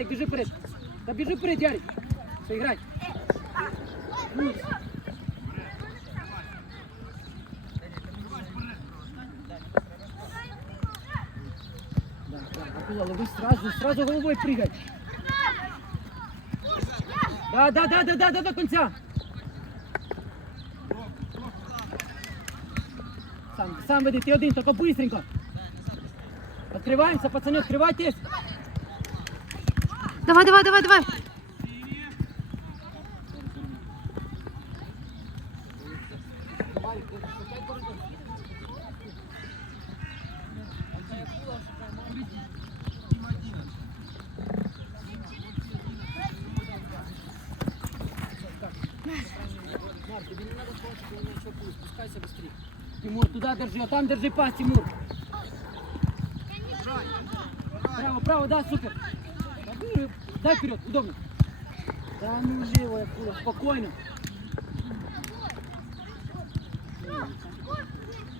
Ярик, біжи вперед. Та біжи вперед, Ярик. Все, грай. Акула, лови сразу, сразу головой прыгай. Да, да, да, да, да, да, до конца. Сам, сам веди, ти один, только быстренько. Открываемся, пацаны, открывайтесь. Давай, давай, давай, давай. Марк, тебе не надо спрашивать, у меня еще пусть, спускайся быстрее. Тимур, туда держи, а там держи пас, Тимур. Право, право, да, супер. Да, Дай вперед, удобно. Да ну живо, Акула, спокойно.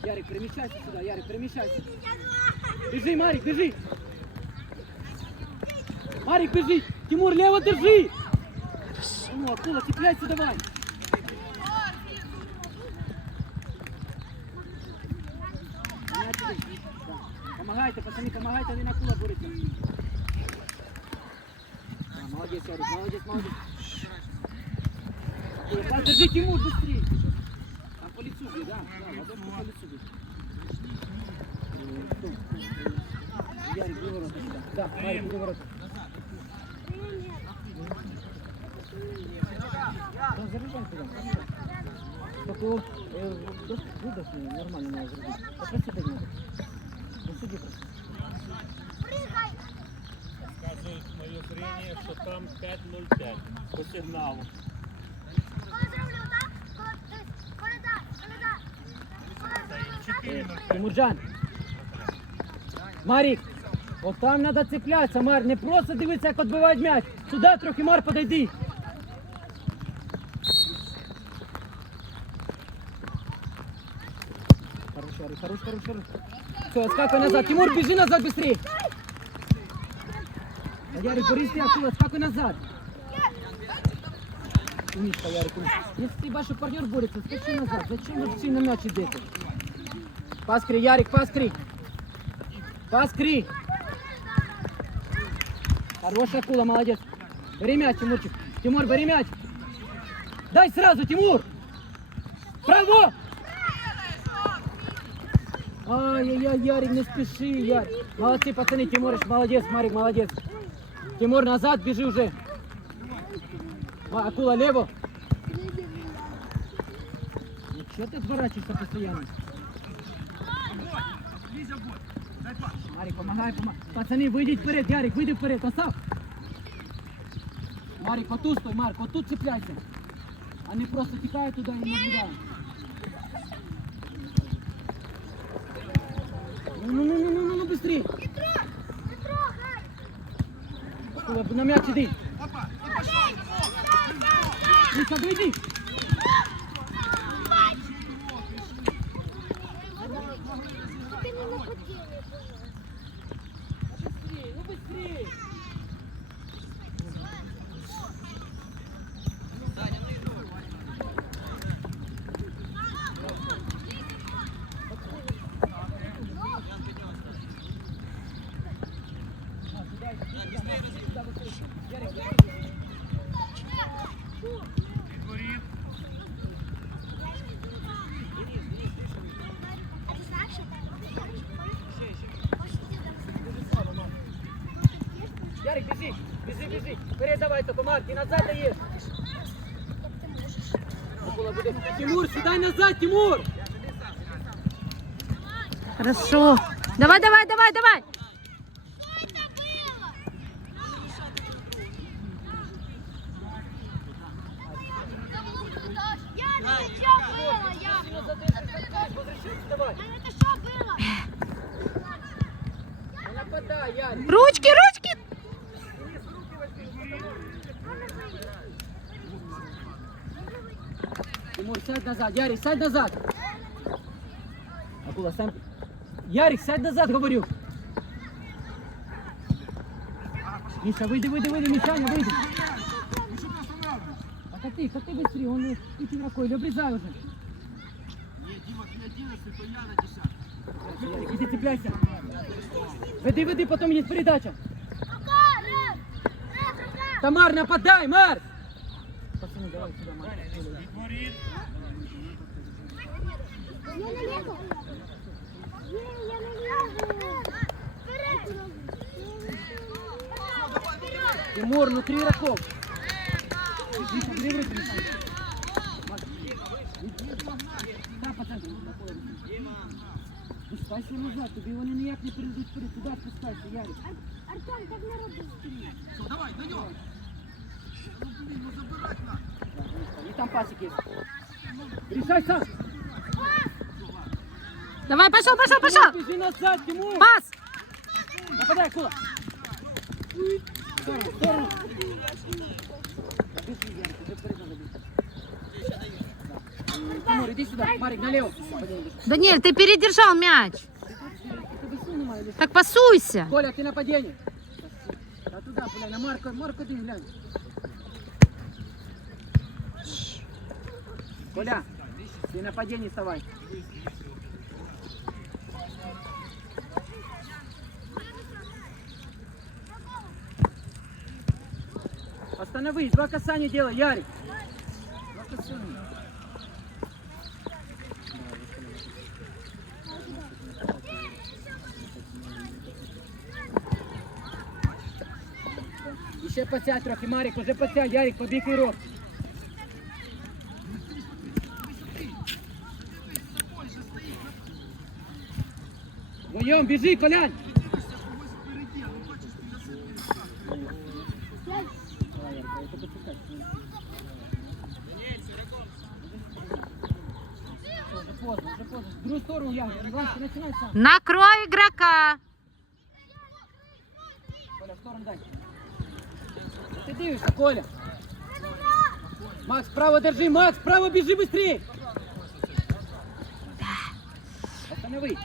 Ярик, перемещайся сюда, Ярик, перемещайся. Бежи, Марик, бежи. Марик, бежи. Тимур, лево держи. Ну, Акула, цепляйся давай. Да. Помагайте, пацани, помагайте, один акула бореться. Да, молодець, Ярик, молодець. Акула, пас, держи, Тимур, быстрее. Там по лицу бей, да, да, ладошку по лицу бей. Ярик, ворота. Да, Марик, ворота. Да, заряжай туда. Только э, выдох, выдох нормально надо зробити. Попроси дай надо. Ну сиди просто. Моє зріння, що там 5.05 по сигналу. Тимурджан. Марік, от там треба цеплятися, Мар, не просто дивитися, як відбивають м'яч. Сюди трохи, Мар, подойди. Хорош, хорош, хорош, хорош. Все, отскакивай назад. Тимур, бежи назад быстрее. Ярик, борись ты отсюда, отскакивай назад. Умничка, Ярик. Если ваш партнер борется, скачи назад. Зачем вы на мяч идете? Паскри, Ярик, паскри. Паскри. Хорошая акула, молодец. Бери мяч, Тимурчик. Тимур, бери мяч. Дай сразу, Тимур. Право! Ай-яй-яй, Ярик, не спеши, Ярик. Молодцы, пацаны, Тимурыч, молодец, Марик, молодец. Тимур, назад бежи уже. Акула, лево. Ну, что ты отворачиваешься постоянно? Марик, помогай, помогай. Пацаны, выйди вперед, Ярик, выйди вперед, Остап. Марик, вот тут стой, Марк, вот тут цепляйся. Они просто текают туда и наблюдают. Ну, ну, ну, ну, ну, ну, ну, быстрее. Акула, на мяч иди. Миша, выйди. Быстрее, Ярик, бежи, бежи, бежи. Передавай только, Марк, и назад буде. Тимур, сюда назад, Тимур! Хорошо. Давай, давай, давай, давай. Сильно задерживай, возвращайся, давай. Не нападай, Ярик. Ручки, ручки. Тимур, сядь назад. Ярик, сядь назад. Акула, сам. Ярик, сядь назад, говорю. Миша, выйди, выйди, выйди, Мишаня, выйди. А коты, коты быстрее, он идти рукой, обрезай уже. Ярик, Иди, цепляйся. Веди, веди, потом есть передача. Тамар, нападай, Марс! Пацаны, давай сюда, Марс. Відворіт. Я налево. Є, я налево. Вперед. Тимур, внутри игроков. Миша, Спускайся назад, тобі вони ніяк не перейдуть вперед. Туди спускайся, Ярик. Артем, так не роби. И там пасик есть. Решай сам. Давай, пошел, пошел, пошел. Бежи назад, Тимур. Пас. Нападай, Кула. В сторону, в сторону. Бежи, Ярик, бить. Да. Тимур, иди сюда. Марик, налево. Даниэль, ты передержал мяч. Так пасуйся. Коля, ты нападение. Да туда, бля, на Марко, Марко, ты глянь. Коля, ты нападение вставай. Остановись, два касания делай, Ярик. Ще посядь трохи, Марик, уже посядь, Ярик, побіг і роб. Вдвоєм, біжи, Колян! Давай, Ярик, это подпускай. Всё, Уже поздно, уже поздно. В другую сторону, Ярик, Иван, ты начинай сам. Накрой игрока. Коля, в сторону дай. Ти дивишся, Коля. Макс, право держи, Макс, право біжи быстрее. Останови.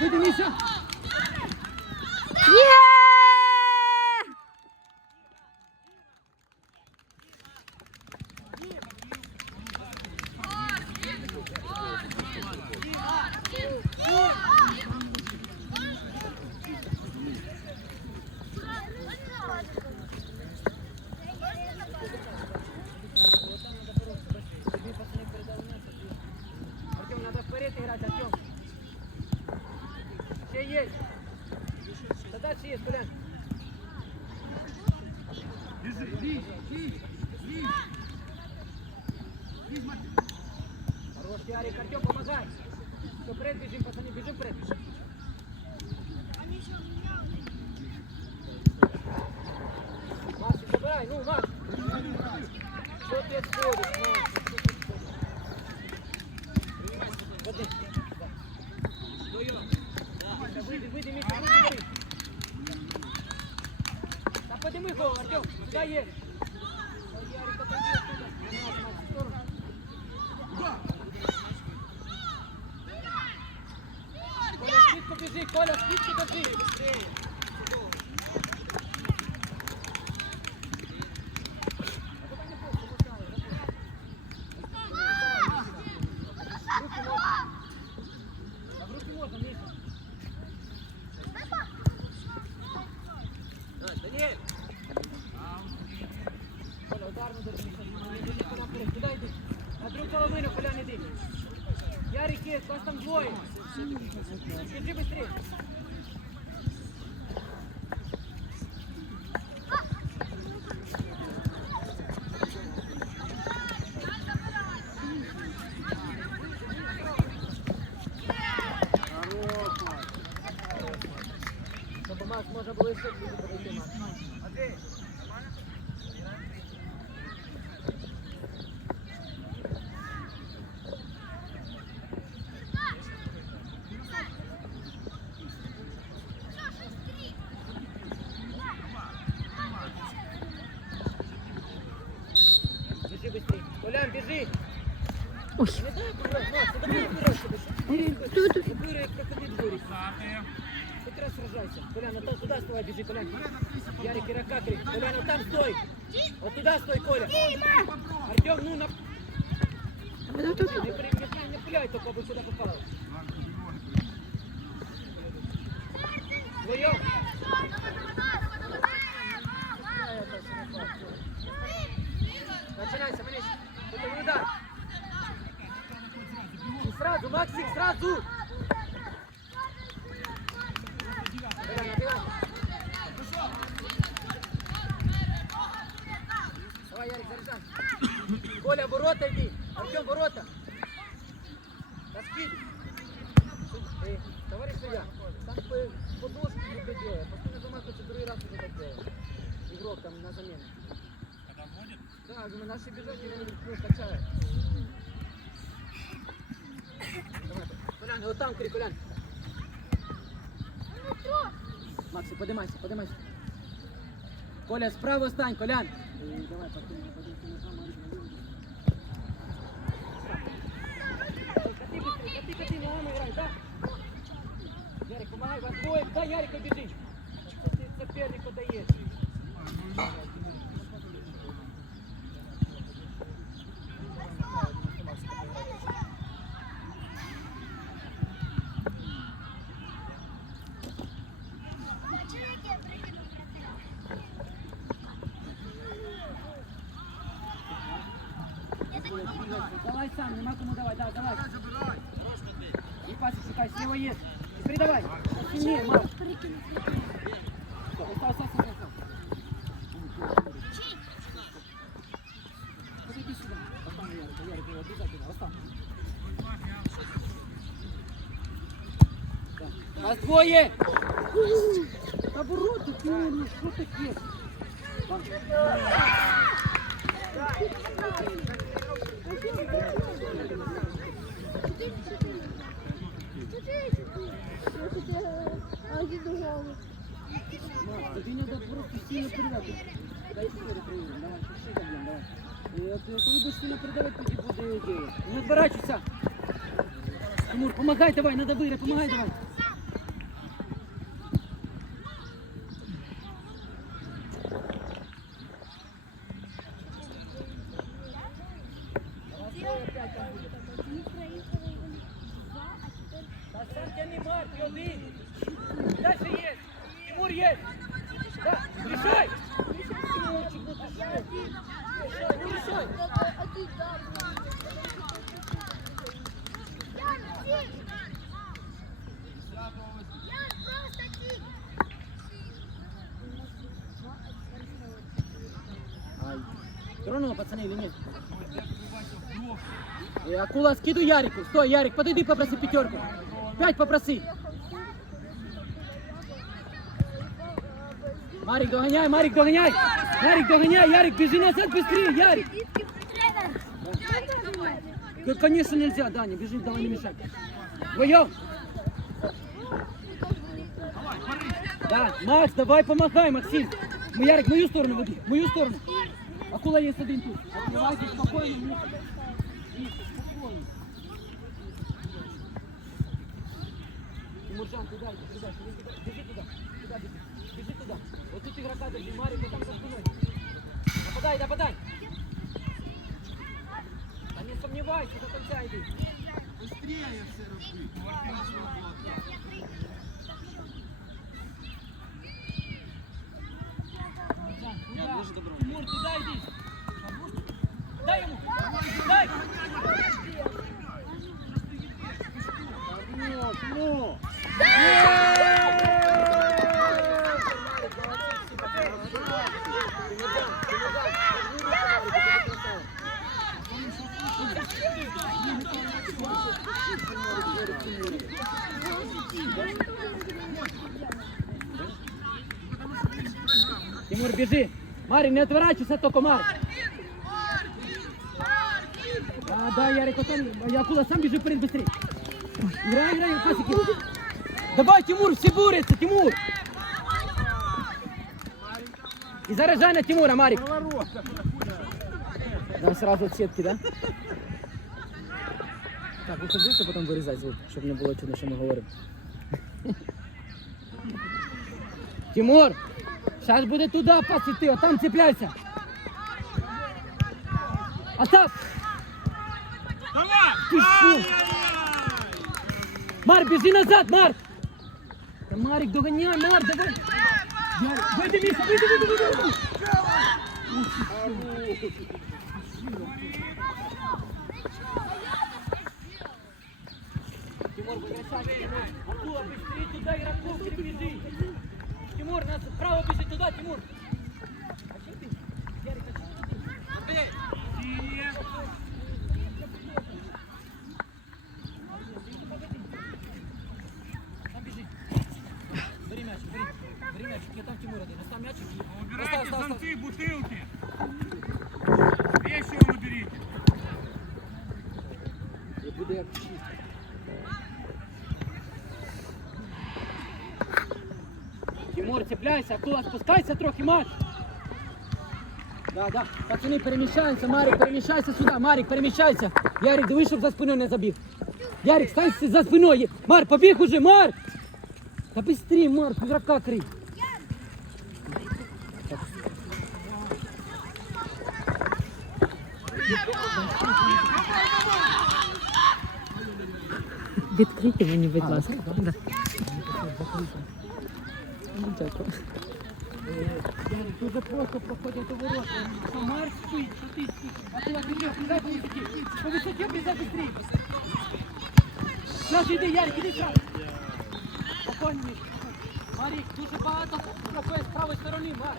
Выйди, Миша. Є! Артем, надо вперед играть, Артем. Все есть. Да дальше есть, Колян. Хорош, Ярик, Артем, помогай. Все, вперед бежим, пацаны, бежим вперед. Макс, забирай, ну, Макс. Что ты отходишь, Макс? Води. Миша, Выйди, выйди, Миша, выйди. Да подними голову, Артем, сюда есть. Ой, Ярик, отойди оттуда. Макс, Макс, в сторону. Коля, скидку бежи, Коля, скидку держи, быстрее. А в руки можно, Миша. Даниэль! Коля, ударно держи, Миша. Не держи по наперед. Куда иди? На другу половину, Колян, иди. Ярик есть, вас там двое. Держи быстрее. Стати. раз сражайся. Колян, вот там туда стой, бежи, Колян. Ярик, игрока крик. Колян, вот там стой. Вот туда стой, Коля. Артем, ну на... Не, при- не, пуляй только, бы сюда попало. Вдвоем. Начинайся, Маниш. Это не сразу, Максик, сразу. Давай, Ярик, заряжай. Коля, ворота иди. Артем, ворота. Раскид. Эй, товарищ судья, там по подножку не это делает. Постоянно замахивается, другой раз уже так делает. Игрок там на замену. Колян, вот там, Кирик, Колян. Макси, поднимайся, поднимайся. Коля, справа стань, Колян. Э, Давай, поднимай, поднимай, поднимай, Кати быстрее, кати, кати, ногами играй, да? Ярик, помогай, вас двое, да, Ярика бежи. Что ты сопернику даешь? Давай, да, давай. И пасы шукай, слева есть. И передавай. Сильнее, Марк. Стоп, стоп, стоп, стоп, стоп. Подойди сюда. Остань, Ярик, Ярик, его обязательно, остань. Да. Вас двое! Обороты, ты, ну что таке? Макс, тобі надо просто сильно передати. Дай сюди проїдемо, давай, ще заб'ємо, давай. І от, е, коли будеш сильно передавати, тоді буде ідея. Не відворачуйся. Тимур, помагай давай, надо виграти, помагай давай. Тронула пацаны или нет? Э, Акула, скидывай Ярику. Стой, Ярик, подойди, попроси пятерку. Пять попроси. Марик, догоняй, Марик, догоняй. Ярик, догоняй, Ярик, бежи назад быстрее, Ярик. Да, конечно, нельзя, Даня, бежи, давай не мешай. Вдвоем. Да, Макс, давай помогай, Максим. Ну, Ярик, в мою сторону веди, в мою сторону. Акула есть один тут. Открывайте спокойно. Спокойно. Тимуржан, туда, туда, туда, бежи туда, туда бежи, бежи туда. Вот тут игрока держи, Марик, вот там за спиной. Нападай, нападай. Да не сомневайся, до конца иди. Туда. Тимур, туда иди. Дай ему. Дай. Ну, ну! Тимур, бежи. Марик, не отворачивайся только, Марик. Да, да, Ярик, вот он, Акула, сам бежи вперед быстрее. Играй, играй, пасики. Давай, Тимур, все борются, Тимур. И заряжай на Тимура, Марик. Да, сразу от сетки, да? Так, выходи, а потом вырезать звук, чтобы не было чудно, что мы говорим. Тимур, зараз буде туди пас іти, а там цепляйся. Остап, Давай! Ти що? Марк, біжи назад, Марк! Та Марик, доганяй, Марк, давай! Ярик, Вийди, Міша, вийди, вийди, вийди, вийди! Тимур, возвращайся, Тимур! Акула, быстрее туда, игроков, перебежи! Тимур, нас вправо бежит туда, Тимур! А чем ты? Ярик, а чем ты? Андрей! Там бежи. Бери мячик, бери. Бери мячик, я там Тимур один. Оставь мячик. Оставь, Убирайте оставь, оставь. зонты, бутылки. Вещи вон уберите. І буде як чисто. Тимур, цепляйся, Акула, спускайся трохи, Марк. Да, да. Пацани, переміщаємося, Марик, переміщайся сюди, Марик, переміщайся. Ярик, дивись, щоб за спиною не забіг. Ярик, стань за спиною. Марк, побіг уже, Марк! Та быстрее, Марк, игрока крий. Відкрийте мені, будь ласка. Да. Ярик, дуже просто проходять до ворот. Що Марк спить, що ти спиш. А ти як іди, призай по висоті. По висоті призай быстрее. Сразу йди, Ярик, іди сразу. Спокійніше. Марік, дуже багато проходить з правої сторони, Марк.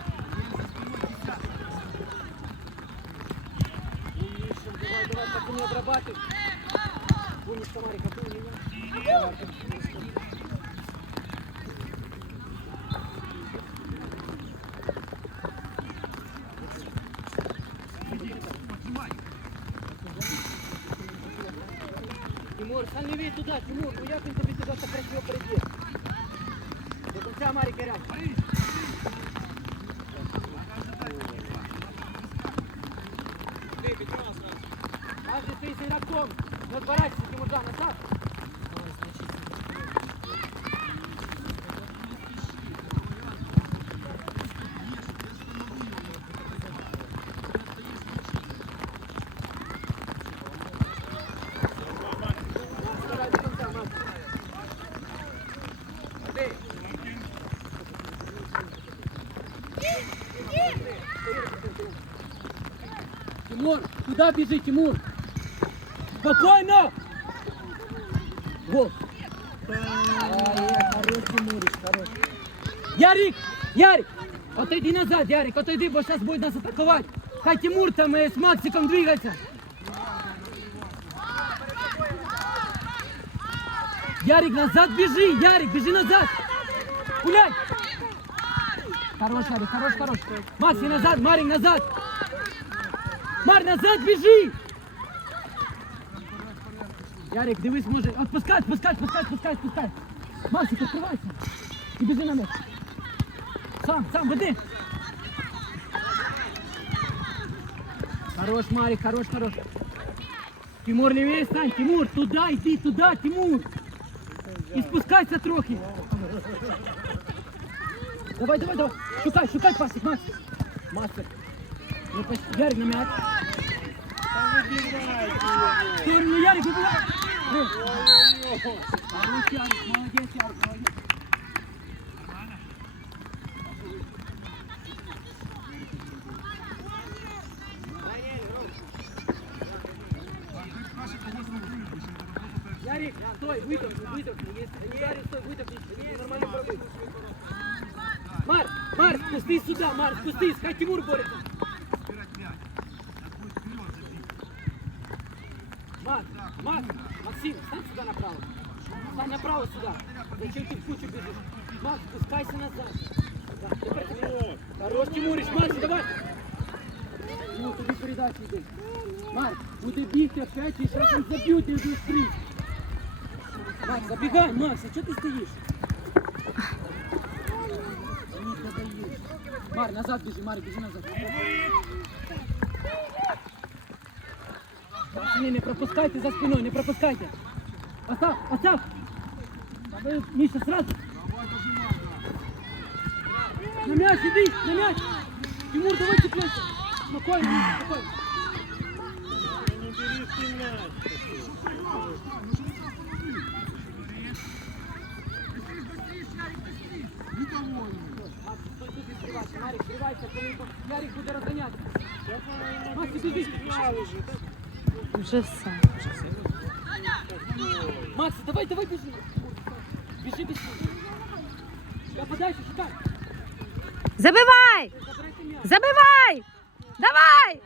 Умнейшим, давай, давай, так не отрабатывай. Умничка, Марик, а ты у меня. Ну як він куда бежи, Тимур? Спокойно! Вот. Ярик, Ярик, отойди назад, Ярик, отойди, бо сейчас будет нас атаковать. Хай Тимур там э, с Максиком двигается. Ярик, назад бежи, Ярик, бежи назад. Гуляй. Хорош, Ярик, хорош, хорош. Макси, назад, Марик, назад. Мар, назад бежи! Ярик, дивись, може. Отпускай, отпускай, отпускай, отпускай, отпускай. Максик, відкривайся. І біжи на м'яч. Сам, сам, веди. Хорош, Марик, хорош, хорош. Тимур, лівее стань, Тимур, туда йди, туда, Тимур. І спускайся трохи. Давай, давай, давай. Шукай, шукай пасик, Макс. Мастер. Ну, почти. Ярик на м'яч. В Сторону Ярик, вибивай. Е. Хорош, Ярик, молодець, Ярик, молодець. Ярик, стой, выдохни, выдохни. Если Ярик, стой, выдохни. Нормально пробуй. Марк, Марк, спустись сюда, Марк, спустись, хай Тимур борется. Марк, Марк, Максим, стань сюда направо. Стань направо сюда. Зачем ты в кучу бежишь? Макс, спускайся назад. Да, тепер ти. Хорош, Тимурич, Макс, давай. Ну, тобі передачі йде. Марк, буде бігти опять, і зараз він заб'ють і зустріч. Макс, забігай, Макс, а чого ти стоїш? Не подаєш. Мар, назад біжи, Марк, біжи назад. Пацаны, не пропускайте за спиной, не пропускайте. Да вы, Миша, сразу. На мяч, иди, на мяч. Тимур, давай цепляйся. Спокойно, спокойно. Не бери ты мяч. Ярик буде розганяти. Вже все. Макс, давай, давай, біжи. Біжи, біжи. Я подальше, шукай. Забивай! Забирайте м'яч. Забивай! Давай!